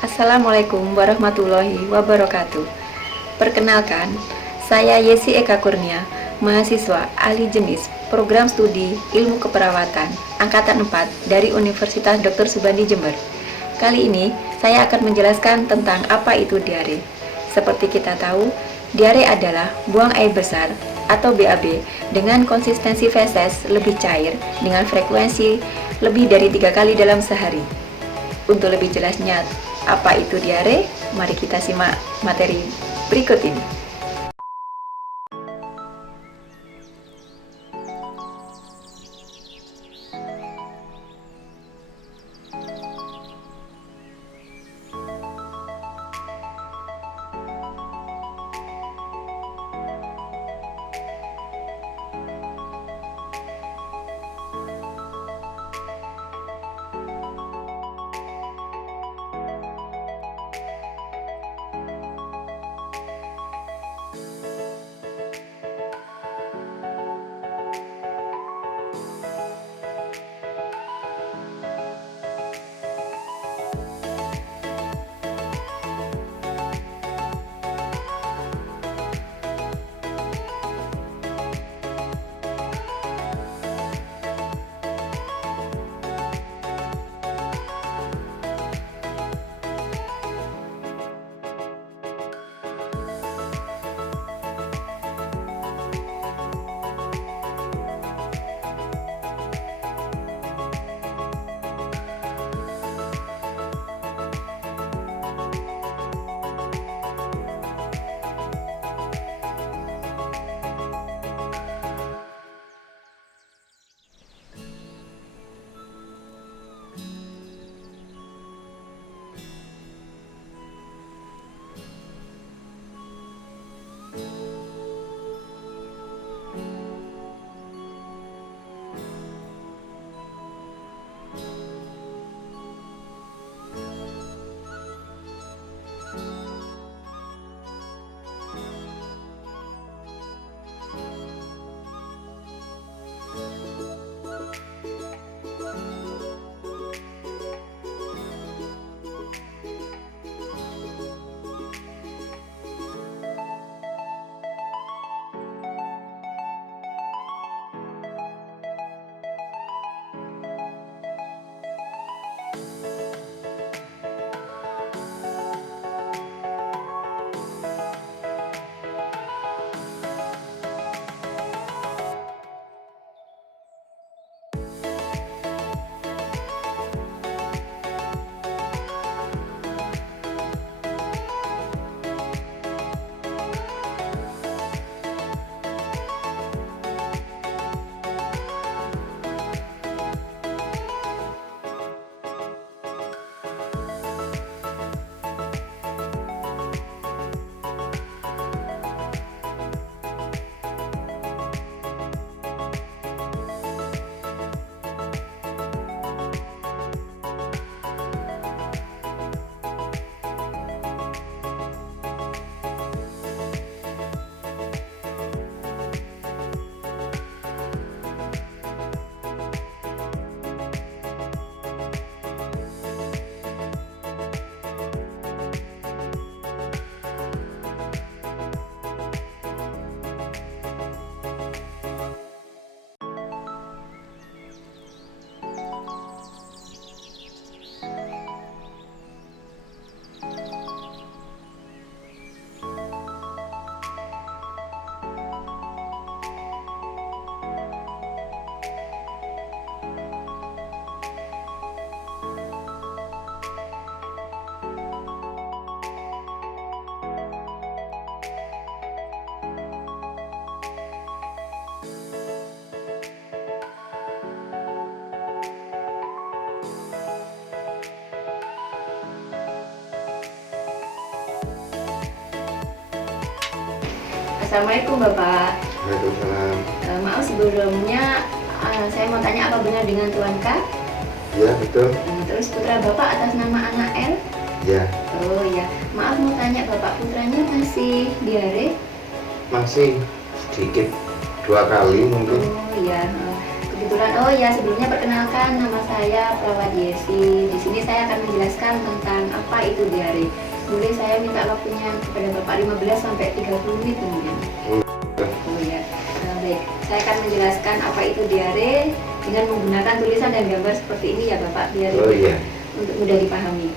Assalamualaikum warahmatullahi wabarakatuh. Perkenalkan, saya Yesi Eka Kurnia, mahasiswa ahli jenis Program Studi Ilmu Keperawatan Angkatan 4 dari Universitas Dr. Subandi Jember. Kali ini saya akan menjelaskan tentang apa itu diare. Seperti kita tahu, diare adalah buang air besar atau BAB dengan konsistensi feses lebih cair dengan frekuensi lebih dari 3 kali dalam sehari. Untuk lebih jelasnya apa itu diare, mari kita simak materi berikut ini. Assalamualaikum Bapak. Waalaikumsalam. Maaf sebelumnya saya mau tanya apa benar dengan Tuan K? Ya, betul. Terus putra Bapak atas nama anak L? Ya, Oh ya, maaf mau tanya Bapak, putranya masih diare? masih sedikit, 2 kali mungkin. Oh ya, kebetulan. Oh ya, sebelumnya perkenalkan, nama saya Perawat Yesi. Di sini saya akan menjelaskan tentang apa itu diare. Boleh saya minta waktunya kepada Bapak 15 sampai 30 menit mungkin? Oh ya, baik. Saya akan menjelaskan apa itu diare dengan menggunakan tulisan dan gambar seperti ini ya Bapak, biar Oh iya. untuk mudah dipahami.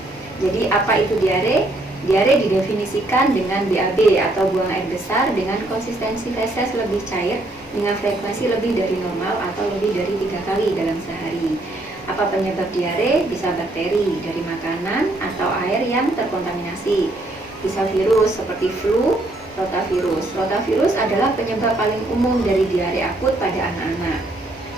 Jadi apa itu diare? Diare didefinisikan dengan BAB atau buang air besar dengan konsistensi feses lebih cair dengan frekuensi lebih dari normal atau lebih dari 3 kali dalam sehari. Apa penyebab diare? Bisa bakteri dari makanan atau air yang terkontaminasi. Bisa virus seperti flu, rotavirus. Rotavirus adalah penyebab paling umum dari diare akut pada anak-anak.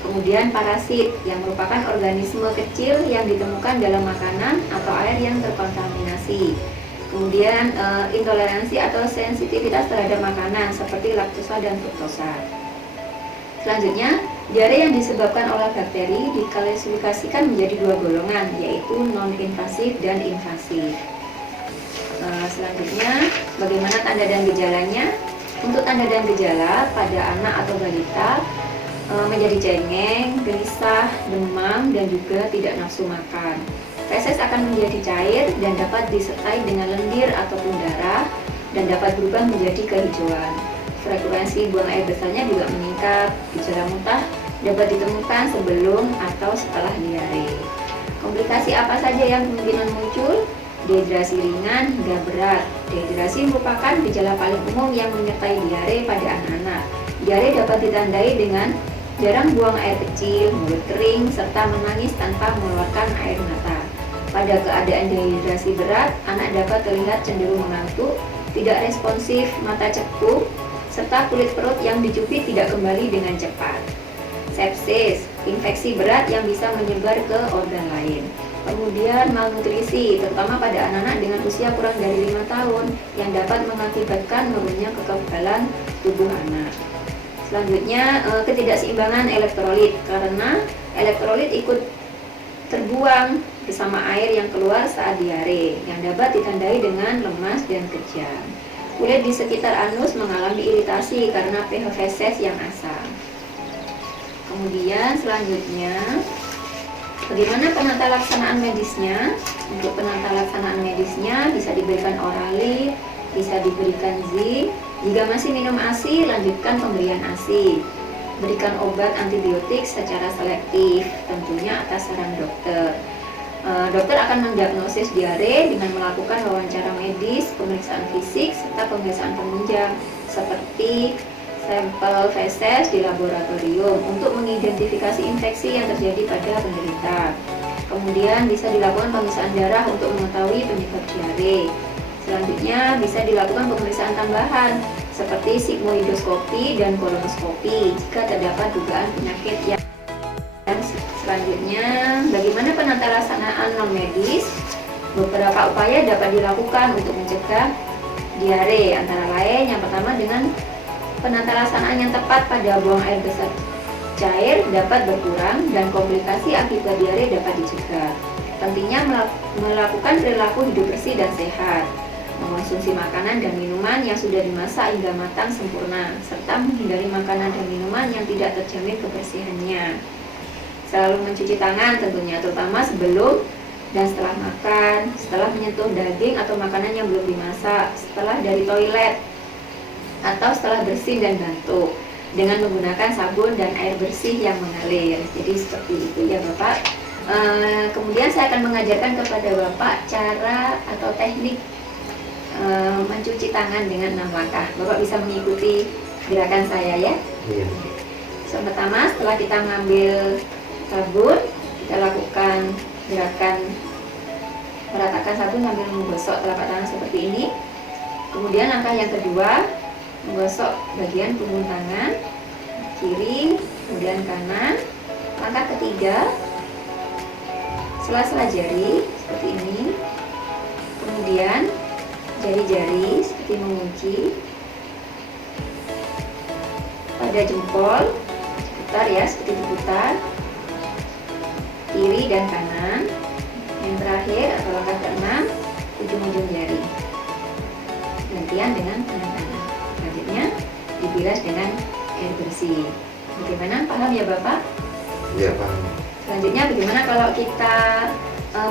Kemudian parasit yang merupakan organisme kecil yang ditemukan dalam makanan atau air yang terkontaminasi. Kemudian intoleransi atau sensitivitas terhadap makanan seperti laktosa dan fruktosa. Selanjutnya, diare yang disebabkan oleh bakteri diklasifikasikan menjadi 2 golongan, yaitu non-invasif dan invasif. Selanjutnya, bagaimana tanda dan gejalanya? Untuk tanda dan gejala pada anak atau balita menjadi cengeng, gelisah, demam, dan juga tidak nafsu makan. Feses akan menjadi cair dan dapat disertai dengan lendir ataupun darah dan dapat berubah menjadi kehijauan. Frekuensi buang air besarnya juga meningkat. Gejala muntah dapat ditemukan sebelum atau setelah diare. Komplikasi apa saja yang kemungkinan muncul? Dehidrasi ringan hingga berat. Dehidrasi merupakan gejala paling umum yang menyertai diare pada anak-anak. Diare dapat ditandai dengan jarang buang air kecil, mulut kering, serta menangis tanpa mengeluarkan air mata. Pada keadaan dehidrasi berat, anak dapat terlihat cenderung mengantuk, tidak responsif, mata cekung, serta kulit perut yang dicubit tidak kembali dengan cepat. Sepsis, infeksi berat yang bisa menyebar ke organ lain. Kemudian malnutrisi, terutama pada anak-anak dengan usia kurang dari 5 tahun, yang dapat mengakibatkan menurunnya kekebalan tubuh anak. Selanjutnya, ketidakseimbangan elektrolit, karena elektrolit ikut terbuang bersama air yang keluar saat diare, yang dapat ditandai dengan lemas dan kejang. Kulit di sekitar anus mengalami iritasi karena pH feses yang asam. Kemudian selanjutnya, bagaimana penata laksanaan medisnya? Untuk penata laksanaan medisnya bisa diberikan oralit, bisa diberikan zinc. Jika masih minum ASI, lanjutkan pemberian ASI. Berikan obat antibiotik secara selektif, tentunya atas saran dokter. Dokter akan mendiagnosis diare dengan melakukan wawancara medis, pemeriksaan fisik, serta pemeriksaan penunjang seperti sampel feses di laboratorium untuk mengidentifikasi infeksi yang terjadi pada penderita. Kemudian bisa dilakukan pemeriksaan darah untuk mengetahui penyebab diare. Selanjutnya bisa dilakukan pemeriksaan tambahan seperti sigmoidoskopi dan kolonoskopi jika terdapat dugaan penyakit yang. Selanjutnya, bagaimana penata laksanaan non medis? Beberapa upaya dapat dilakukan untuk mencegah diare, antara lain yang pertama dengan penata laksanaan yang tepat pada buang air besar cair dapat berkurang dan komplikasi akibat diare dapat dicegah. Pentingnya melakukan perilaku hidup bersih dan sehat, mengonsumsi makanan dan minuman yang sudah dimasak hingga matang sempurna, serta menghindari makanan dan minuman yang tidak terjamin kebersihannya. Selalu mencuci tangan tentunya, terutama sebelum dan setelah makan, setelah menyentuh daging atau makanan yang belum dimasak, setelah dari toilet, atau setelah bersin dan batuk, dengan menggunakan sabun dan air bersih yang mengalir. Jadi seperti itu ya Bapak. Kemudian saya akan mengajarkan kepada Bapak cara atau teknik mencuci tangan dengan 6 langkah. Bapak bisa mengikuti gerakan saya ya. Iya. Yang pertama, setelah kita mengambil sabun, kita lakukan gerakan meratakan sabun sambil menggosok telapak tangan seperti ini. Kemudian langkah yang kedua, menggosok bagian punggung tangan kiri, kemudian kanan. Langkah ketiga, sela-sela jari seperti ini. Kemudian jari-jari seperti mengunci pada jempol, diputar ya, seperti diputar kiri dan kanan. penghujung jari. Gantian dengan tangan kanan. Selanjutnya dibilas dengan air bersih. Bagaimana? Paham ya Bapak? Ya paham. Selanjutnya bagaimana kalau kita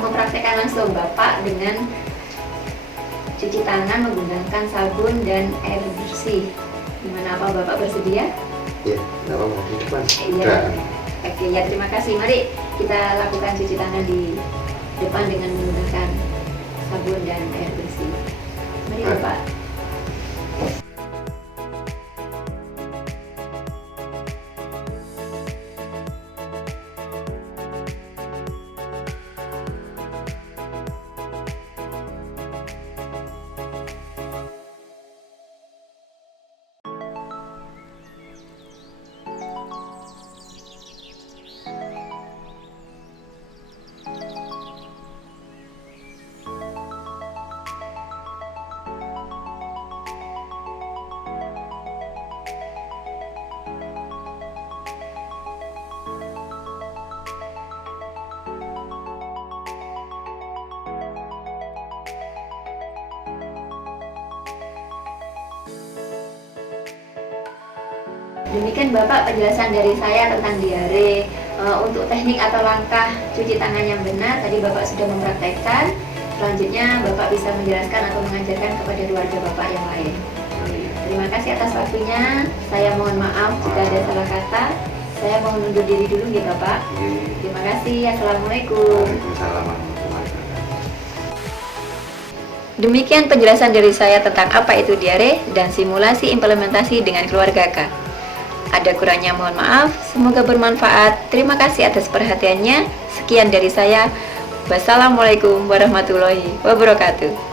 mempraktekkan langsung Bapak dengan cuci tangan menggunakan sabun dan air bersih? Gimana, apa Bapak bersedia? Ya, nggak apa-apa di depan. Iya. Oke, ya terima kasih. Mari kita lakukan cuci tangan di depan dengan menggunakan sabun dan air bersih. Mari Bapak. Demikian Bapak penjelasan dari saya tentang diare. Untuk teknik atau langkah cuci tangan yang benar tadi Bapak sudah mempraktekkan. Selanjutnya Bapak bisa menjelaskan atau mengajarkan kepada keluarga Bapak yang lain. Terima kasih atas waktunya. Saya mohon maaf jika ada salah kata. Saya mohon undur diri dulu ya Bapak. Terima kasih. Assalamualaikum. Waalaikumsalam warahmatullahi wabarakatuh. Demikian penjelasan dari saya tentang apa itu diare dan simulasi implementasi dengan keluarga K. Ada kurangnya mohon maaf, semoga bermanfaat. Terima kasih atas perhatiannya. Sekian dari saya. Wassalamualaikum warahmatullahi wabarakatuh.